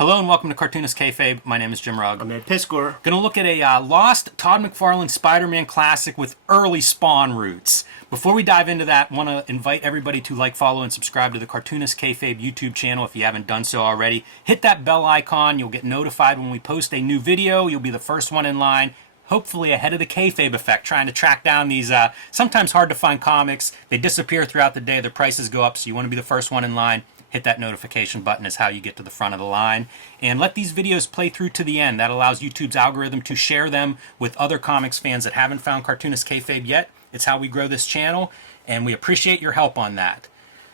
Hello and welcome to Cartoonist Kayfabe. My name is Jim Rugg. I'm Ed Piscor. Going to look at a lost Todd McFarlane SpiderMan classic with early Spawn roots. Before we dive into that, I want to invite everybody to like, follow, and subscribe to the Cartoonist Kayfabe YouTube channel if you haven't done so already. Hit that bell icon. You'll get notified when we post a new video. You'll be the first one in line, hopefully ahead of the Kayfabe effect, trying to track down these sometimes hard to find comics. They disappear throughout the day. Their prices go up, so you want to be the first one in line. Hit that notification button is how you get to the front of the line. And let these videos play through to the end. That allows YouTube's algorithm to share them with other comics fans that haven't found Cartoonist Kayfabe yet. It's how we grow this channel, and we appreciate your help on that.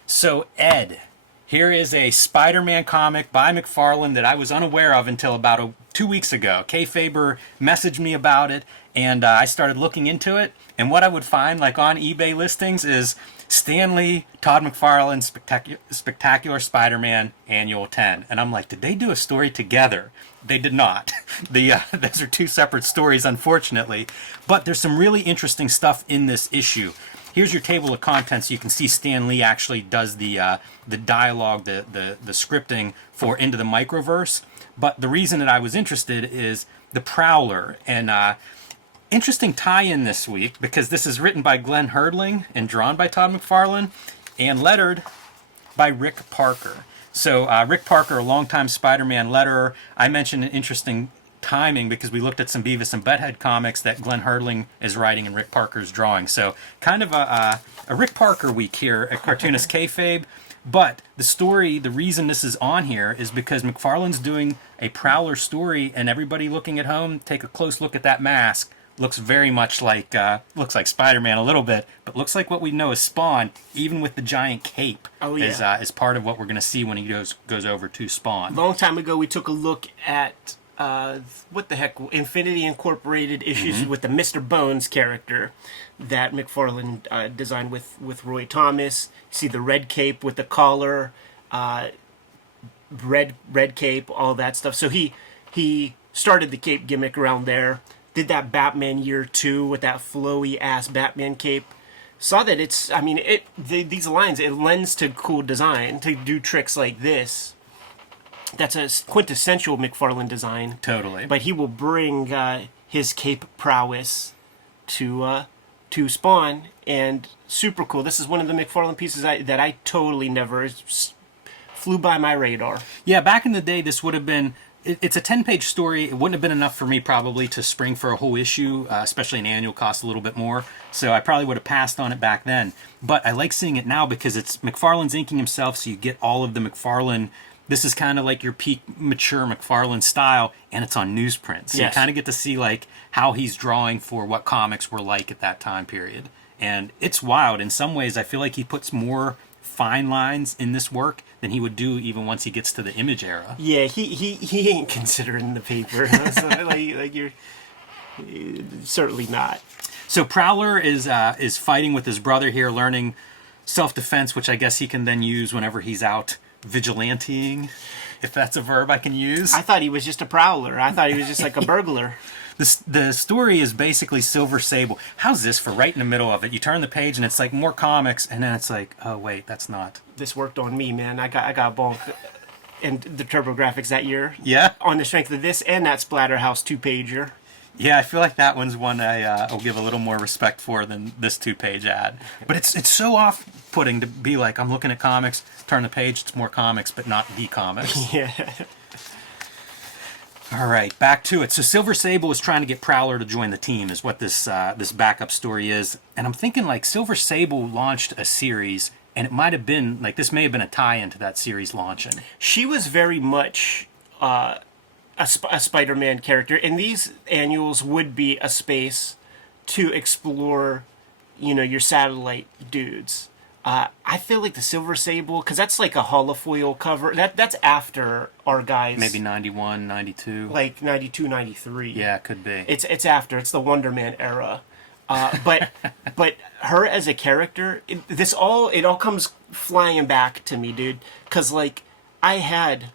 So, Ed, here is a Spider-Man comic by McFarlane that I was unaware of until about 2 weeks ago. Kayfaber messaged me about it, and I started looking into it. And what I would find, like on eBay listings, is Stan Lee, Todd McFarlane, Spectacular Spider-Man, Annual 10. And I'm like, did they do a story together? They did not. Those are two separate stories, unfortunately. But there's some really interesting stuff in this issue. Here's your table of contents. You can see Stan Lee actually does the dialogue, the scripting for Into the Microverse. But the reason that I was interested is the Prowler. And interesting tie-in this week, because this is written by Glenn Herdling and drawn by Todd McFarlane and lettered by Rick Parker. So Rick Parker, a longtime Spider-Man letterer. I mentioned an interesting timing because we looked at some Beavis and Butthead comics that Glenn Herdling is writing and Rick Parker's drawing. So kind of a Rick Parker week here at Cartoonist Kayfabe. But the story, the reason this is on here is because McFarlane's doing a Prowler story, and everybody looking at home, take a close look at that mask. Looks very much like, looks like Spider-Man a little bit, but looks like what we know as Spawn, even with the giant cape, is part of what we're going to see when he goes over to Spawn. A long time ago, we took a look at, what the heck, Infinity Incorporated issues with the Mr. Bones character that McFarlane designed with Roy Thomas. You see the red cape with the collar, red cape, all that stuff. So he started the cape gimmick around there. Did that Batman Year 2 with that flowy ass Batman cape. Saw that it's, I mean, these lines, it lends to cool design to do tricks like this. That's a quintessential McFarlane design. Totally. But he will bring his cape prowess to Spawn, and super cool. This is one of the McFarlane pieces that I totally never flew by my radar. Yeah, back in the day, this would have been. It's a 10-page story. It wouldn't have been enough for me probably to spring for a whole issue, especially an annual cost a little bit more. So I probably would have passed on it back then. But I like seeing it now because it's McFarlane's inking himself, so you get all of the McFarlane. This is kind of like your peak mature McFarlane style, and it's on newsprint. So you kind of get to see like how he's drawing for what comics were like at that time period. And it's wild. In some ways, I feel like he puts more fine lines in this work than he would do even once he gets to the Image era. Yeah, he ain't considering the paper. So, like you're certainly not. So Prowler is fighting with his brother here, learning self-defense, which I guess he can then use whenever he's out vigilanteing, if that's a verb I can use. I thought he was just a prowler. I thought he was just like a burglar. The story is basically Silver Sable. How's this for right in the middle of it? You turn the page and it's like more comics, and then it's like, oh wait, that's not. This worked on me, man. I got bonk in the TurboGrafx that year. Yeah. On the strength of this and that Splatterhouse 2-pager. Yeah, I feel like that one's one I'll give a little more respect for than this 2-page ad. But it's so off-putting to be like, I'm looking at comics, turn the page, it's more comics, but not the comics. Yeah. All right, back to it. So Silver Sable is trying to get Prowler to join the team, is what this backup story is. And I'm thinking like Silver Sable launched a series, and it might have been like this may have been a tie-in to that series launching. She was very much a Spider-Man character, and these annuals would be a space to explore, your satellite dudes. I feel like the Silver Sable, because that's like a holofoil cover. That's after our guys. Maybe 91, 92. Like 92, 93. Yeah, it could be. It's after. It's the Wonder Man era. But her as a character, it all comes flying back to me, dude. Because like I had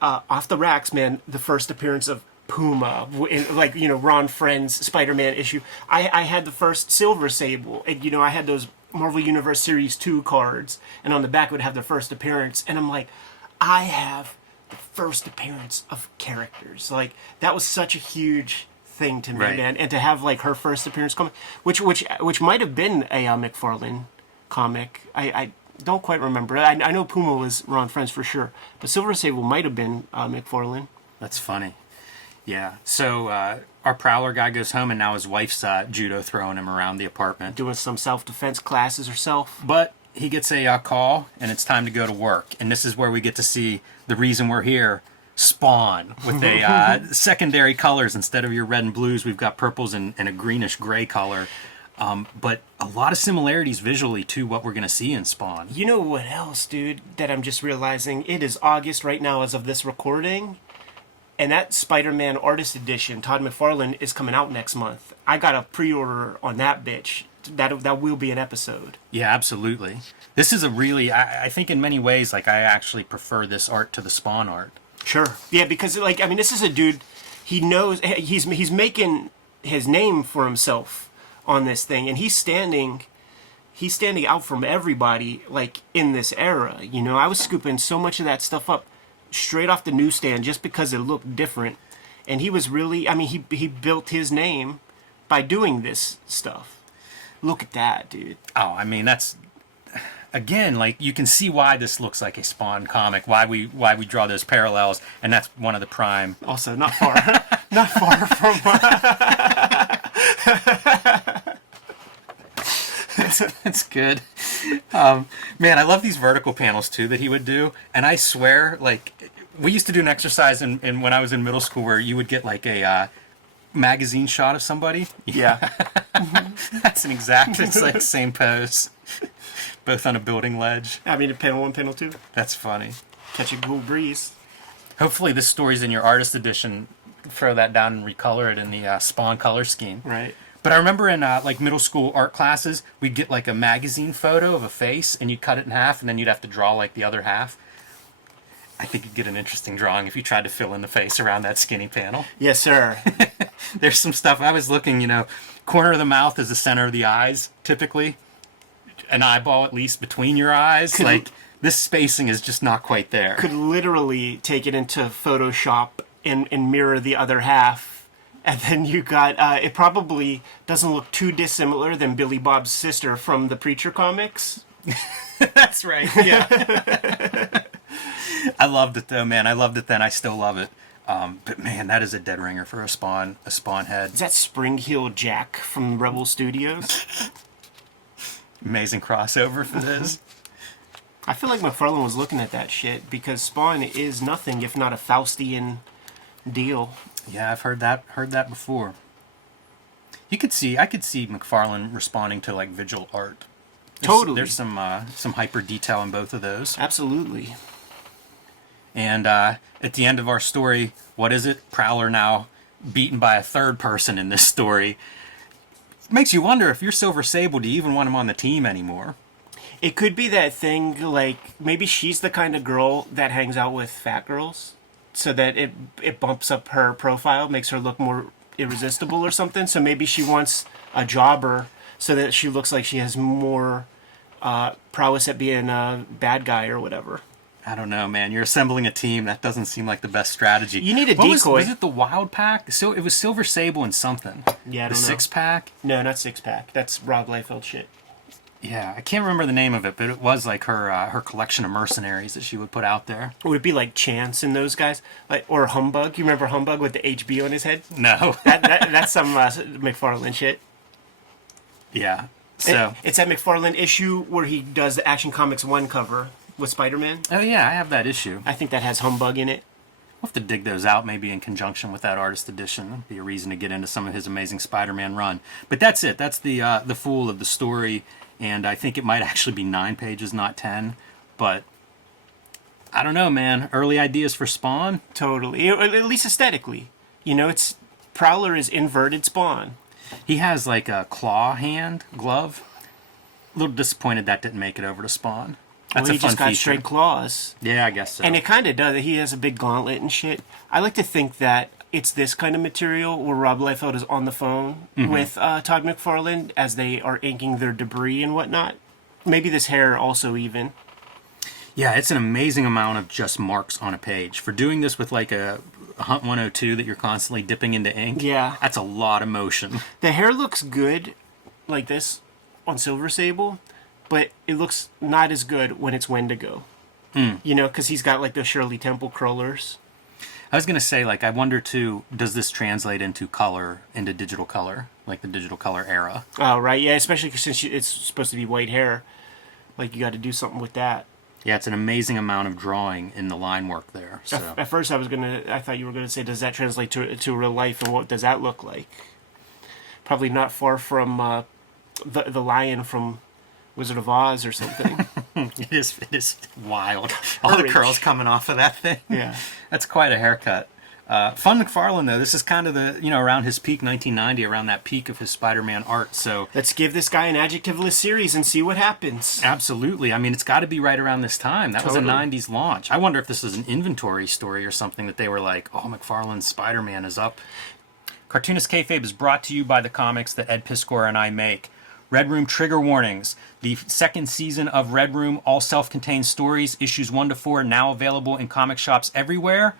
off the racks, man, the first appearance of Puma, Ron Friend's Spider-Man issue. I had the first Silver Sable, and I had those Marvel Universe Series 2 cards, and on the back it would have their first appearance, and I'm like, I have the first appearance of characters. Like, that was such a huge thing to me, Right. man. And to have, like, her first appearance comic, which might have been a McFarlane comic. I don't quite remember. I know Puma was Ron Frenz for sure, but Silver Sable might have been McFarlane. That's funny. Yeah. So our Prowler guy goes home, and now his wife's judo throwing him around the apartment. Doing some self-defense classes herself. But he gets a call, and it's time to go to work. And this is where we get to see the reason we're here, Spawn, with a secondary colors. Instead of your red and blues, we've got purples and a greenish gray color. But a lot of similarities visually to what we're going to see in Spawn. You know what else, dude, that I'm just realizing? It is August right now as of this recording. And that Spider-Man Artist Edition, Todd McFarlane, is coming out next month. I got a pre-order on that bitch. That will be an episode. Yeah, absolutely. This is a really, I think in many ways, like, I actually prefer this art to the Spawn art. Sure. Yeah, because, like, I mean, this is a dude, he knows, he's making his name for himself on this thing, and he's standing out from everybody, like, in this era. You know, I was scooping so much of that stuff up straight off the newsstand just because it looked different. And he was really, I mean, he built his name by doing this stuff. Look at that, dude. Oh, I mean, that's, again, like, you can see why this looks like a Spawn comic, why we draw those parallels, and that's one of the prime. Also, not far, not far from. That's good. Man, I love these vertical panels too that he would do, and I swear, like, we used to do an exercise in when I was in middle school where you would get like a magazine shot of somebody. Yeah. That's an exact, it's like same pose, both on a building ledge. I mean, panel 1, panel 2. That's funny. Catch a cool breeze. Hopefully this story's in your artist edition. Throw that down and recolor it in the Spawn color scheme. Right. But I remember in like middle school art classes, we'd get like a magazine photo of a face, and you'd cut it in half, and then you'd have to draw like the other half. I think you'd get an interesting drawing if you tried to fill in the face around that skinny panel. Yes, sir. There's some stuff, I was looking, you know, corner of the mouth is the center of the eyes, typically. An eyeball at least between your eyes. Like, this spacing is just not quite there. Could literally take it into Photoshop and mirror the other half. And then you got, it probably doesn't look too dissimilar than Billy Bob's sister from the Preacher comics. That's right, yeah. I loved it though, man. I loved it then. I still love it. But man, that is a dead ringer for a Spawn head. Is that Spring Heel Jack from Rebel Studios? Amazing crossover for this. I feel like McFarlane was looking at that shit because Spawn is nothing if not a Faustian deal. Yeah, I've heard that before. I could see McFarlane responding to like visual art. Totally. There's some hyper detail in both of those. Absolutely. And at the end of our story, what is it? Prowler now beaten by a third person in this story. It makes you wonder, if you're Silver Sable, do you even want him on the team anymore? It could be that thing, like, maybe she's the kind of girl that hangs out with fat girls, so that it bumps up her profile, makes her look more irresistible or something. So maybe she wants a jobber so that she looks like she has more prowess at being a bad guy or whatever. I don't know, man. You're assembling a team. That doesn't seem like the best strategy. You need a What decoy. Was it the Wild Pack? So it was Silver Sable and something. Yeah, I the don't know. 6-pack? No, not 6-pack. That's Rob Liefeld shit. Yeah, I can't remember the name of it, but it was like her collection of mercenaries that she would put out there. Would it be like Chance and those guys? Like, or Humbug? You remember Humbug with the HB on his head? No. That's some McFarlane shit. Yeah. So. It's that McFarlane issue where he does the Action Comics 1 cover with Spider-Man. Oh yeah, I have that issue. I think that has Humbug in it. We'll have to dig those out, maybe in conjunction with that artist edition. That'd be a reason to get into some of his amazing Spider-Man run. But that's it. That's the fool of the story. And I think it might actually be 9 pages, not 10. But I don't know, man. Early ideas for Spawn? Totally. At least aesthetically. You know, it's Prowler is inverted Spawn. He has like a claw hand glove. A little disappointed that didn't make it over to Spawn. That's Well, a he fun just got feature. straight claws. Yeah, I guess so. And it kind of does. He has a big gauntlet and shit. I like to think that it's this kind of material where Rob Liefeld is on the phone with Todd McFarlane as they are inking their debris and whatnot. Maybe this hair also even. Yeah, it's an amazing amount of just marks on a page. For doing this with like a Hunt 102 that you're constantly dipping into ink, Yeah. that's a lot of motion. The hair looks good like this on Silver Sable, but it looks not as good when it's Wendigo. You know, because he's got like those Shirley Temple curlers. I was going to say, like, I wonder too, does this translate into color, into digital color, like the digital color era? Oh, right. Yeah, especially since it's supposed to be white hair. Like, you got to do something with that. Yeah, it's an amazing amount of drawing in the line work there. So. At first, I thought you were gonna say, does that translate to real life, and what does that look like? Probably not far from the lion from Wizard of Oz or something. It is wild. All the curls coming off of that thing. Yeah, that's quite a haircut. Fun McFarlane though. This is kind of the around his peak 1990, around that peak of his Spider-Man art. So let's give this guy an adjectiveless series and see what happens. Absolutely. I mean, it's got to be right around this time. That was a 90s launch. I wonder if this is an inventory story or something that they were like, oh, McFarlane's Spider-Man is up. Cartoonist Kayfabe is brought to you by the comics that Ed Piskor and I make. Red Room Trigger Warnings. The second season of Red Room, all self-contained stories, issues 1 to 4, now available in comic shops everywhere.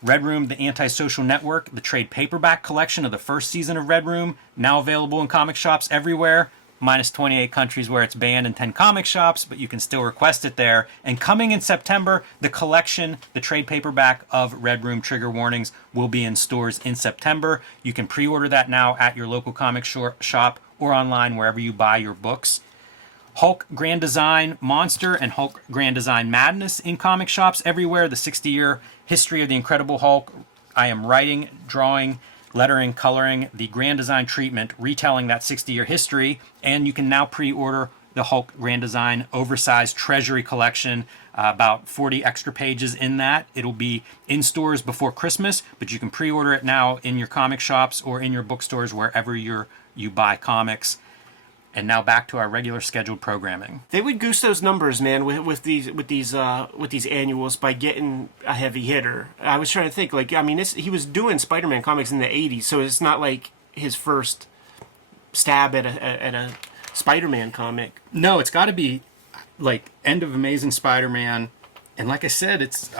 Red Room, The Antisocial Network, the trade paperback collection of the first season of Red Room, now available in comic shops everywhere, minus 28 countries where it's banned and 10 comic shops, but you can still request it there. And coming in September, the collection, the trade paperback of Red Room Trigger Warnings will be in stores in September. You can pre-order that now at your local comic shop or online wherever you buy your books. Hulk Grand Design Monster and Hulk Grand Design Madness in comic shops everywhere. The 60-year history of the Incredible Hulk. I am writing, drawing, lettering, coloring the Grand Design treatment, retelling that 60-year history. And you can now pre-order the Hulk Grand Design Oversized Treasury Collection. About 40 extra pages in that. It'll be in stores before Christmas, but you can pre-order it now in your comic shops or in your bookstores wherever you buy comics. And now back to our regular scheduled programming. They would goose those numbers, man, with these annuals by getting a heavy hitter. I was trying to think, like, I mean, he was doing Spider-Man comics in the '80s, so it's not like his first stab at a Spider-Man comic. No, it's got to be like end of Amazing Spider-Man, and like I said, it's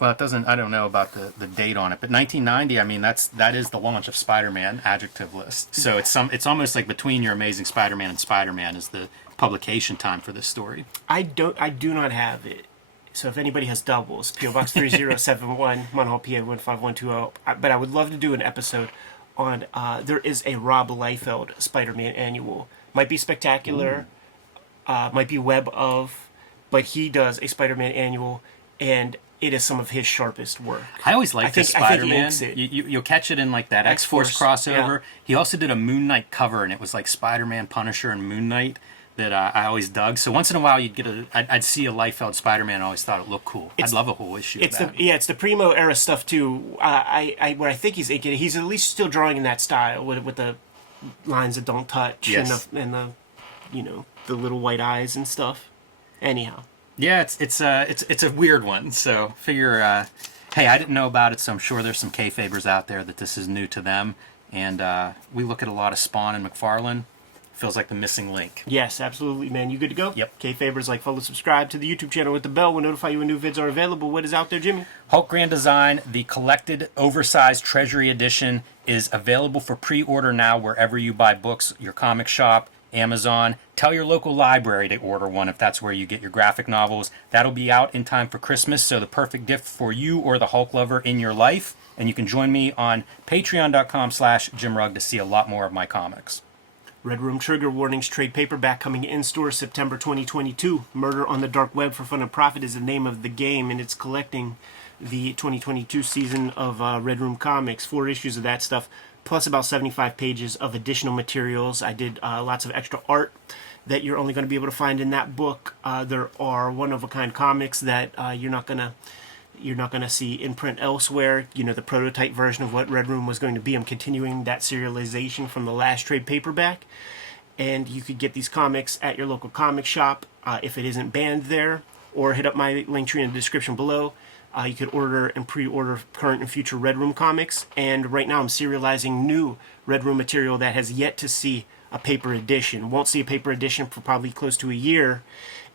well, it doesn't. I don't know about the date on it, but 1990. I mean, that is the launch of Spider-Man adjective list. So it's almost like between your Amazing Spider-Man and Spider-Man is the publication time for this story. I do not have it. So if anybody has doubles, PO Box 3071, Munhall, PA 15120. But I would love to do an episode on. There is a Rob Liefeld Spider-Man annual. Might be spectacular. Might be web of, but he does a Spider-Man annual, and it is some of his sharpest work. I always liked this Spider-Man. I think you'll catch it in like that X-Force crossover. Yeah. He also did a Moon Knight cover, and it was like Spider-Man, Punisher, and Moon Knight that I always dug. So once in a while, I'd see a Liefeld Spider-Man. I always thought it looked cool. I'd love a whole issue of that. It's the Primo era stuff too. Where I think he's at least still drawing in that style with the lines that don't touch. Yes. and the the little white eyes and stuff. Anyhow. Yeah, it's a weird one. So figure, hey, I didn't know about it, so I'm sure there's some Kayfabers out there that this is new to them. And we look at a lot of Spawn and McFarlane. Feels like the missing link. Yes, absolutely, man. You good to go? Yep. Kayfabers, like, follow, subscribe to the YouTube channel with the bell. We'll notify you when new vids are available. What is out there, Jimmy? Hulk Grand Design, the collected oversized Treasury Edition, is available for pre-order now wherever you buy books, your comic shop, Amazon. Tell your local library to order one if that's where you get your graphic novels. That'll be out in time for Christmas, so the perfect gift for you or the Hulk lover in your life. And you can join me on patreon.com/JimRugg to see a lot more of my comics. Red Room Trigger Warnings trade paperback coming in stores September 2022. Murder on the Dark Web for Fun and Profit is the name of the game, and it's collecting the 2022 season of Red Room Comics. 4 issues of that stuff, plus about 75 pages of additional materials. I did lots of extra art that you're only going to be able to find in that book. There are one-of-a-kind comics that you're not gonna see in print elsewhere. You know, the prototype version of what Red Room was going to be. I'm continuing that serialization from the last trade paperback. And you could get these comics at your local comic shop if it isn't banned there, or hit up my link tree in the description below. You could order and pre-order current and future Red Room comics. And right now I'm serializing new Red Room material that has yet to see a paper edition. Won't see a paper edition for probably close to a year.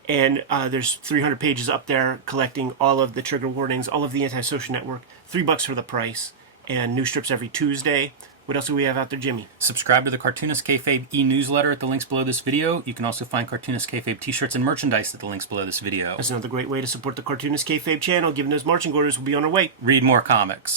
And there's 300 pages up there collecting all of the trigger warnings, all of the Antisocial Network, $3 for the price, and new strips every Tuesday. What else do we have out there, Jimmy? Subscribe to the Cartoonist Kayfabe e-newsletter at the links below this video. You can also find Cartoonist Kayfabe t-shirts and merchandise at the links below this video. That's another great way to support the Cartoonist Kayfabe channel. Given those marching orders, we'll be on our way. Read more comics.